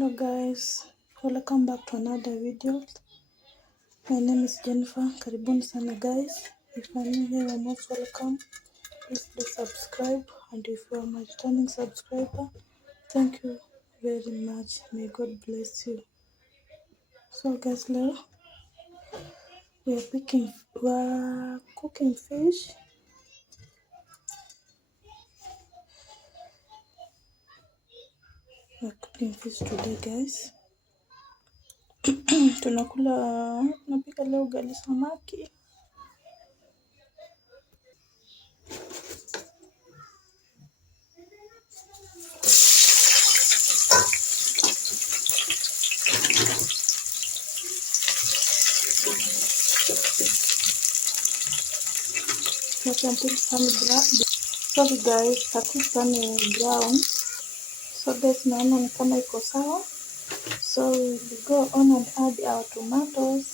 Hello guys, welcome back to another video. My name is Jennifer. Karibuni sana guys. If you are new here, you're most welcome. Please do subscribe, and if you are my returning subscriber, thank you very much. May God bless you. So guys, now we are cooking fish. We're cooking fish today guys. Tunapika leo ugali samaki. Sorry guys, hatukani brown. So guys, naona ni kama iko sawa. So we will go on and add our tomatoes.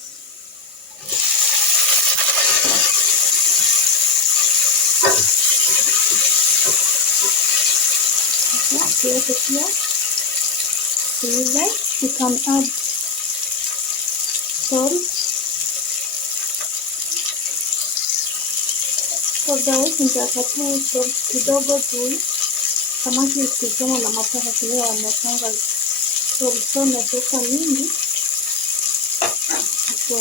We can add salt. So guys, nitakatua salt kidogo tu. Samaki ikichoma na mafuta kidogo amesanga salt, so naweka mingi. So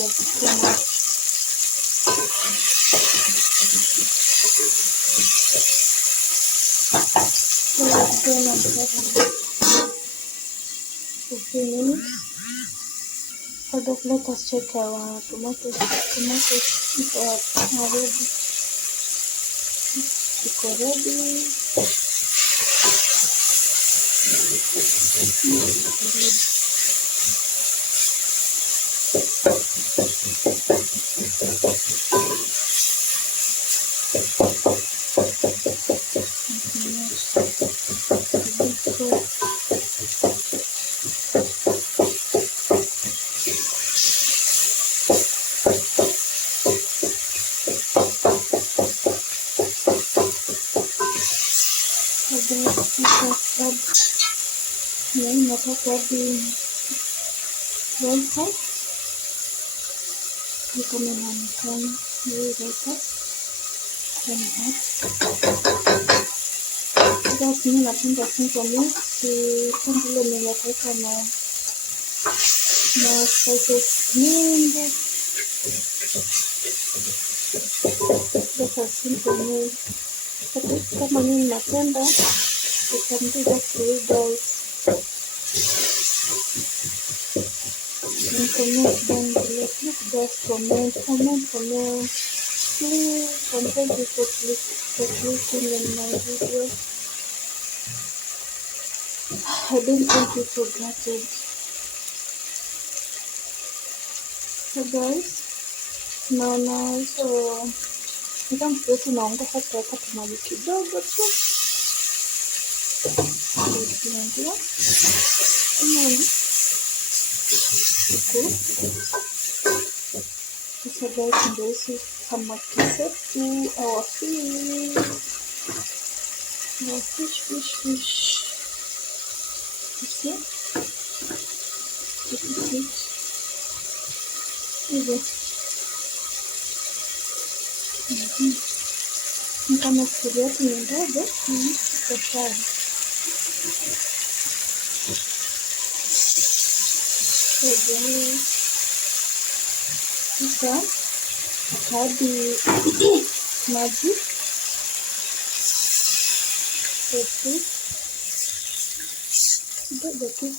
let us check our tomatoes. Tomatoes are ready. It's ready. Nataka hadi rosa kama inaonekana hii rosa basi mimi napenda simple mix kama ile nimeweka na spices mingi. That's simple mix. Kama mimi napenda, you can do that for you guys. Comment down below. Please guys comment. Please, and thank you for clicking on my video. I don't take it for granted. So guys, naona hizo nikamsiwetu naongeza tutaweka maji kidogo tu. Tunaingia so guys, ndio hizi samaki zetu, our fish. Okay. Hivyo kama sufuria yetu ni ndogo, iko sawa. Sasa hadi maji kidogo tu,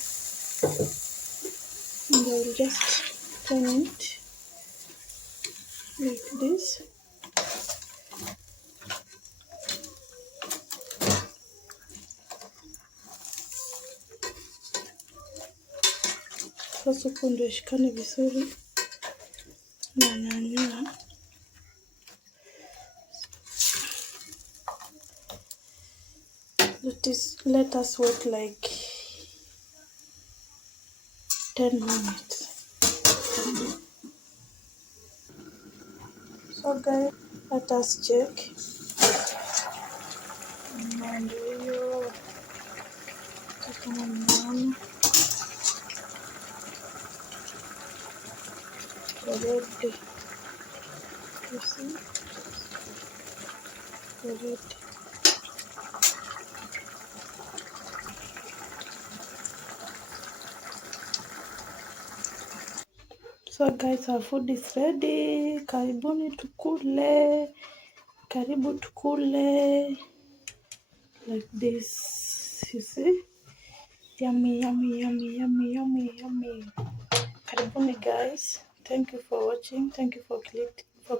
and I will just turn it like this. Sasa kunde ishikane vizuri na nyanya. Let us wait like 10 minutes. So guys, let us check. And hiyo kama mnaona lovely. You see, already. So guys, our food is ready. Karibuni tukule. Karibu tukule. Like this, you see? Yummy, yummy, yummy, yummy, yummy, yummy. Karibuni guys. Thank you for watching. Thank you for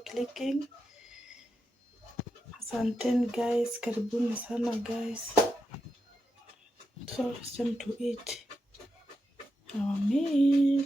clicking. Asanteni guys. Karibuni sana guys. So it's time to eat our meal.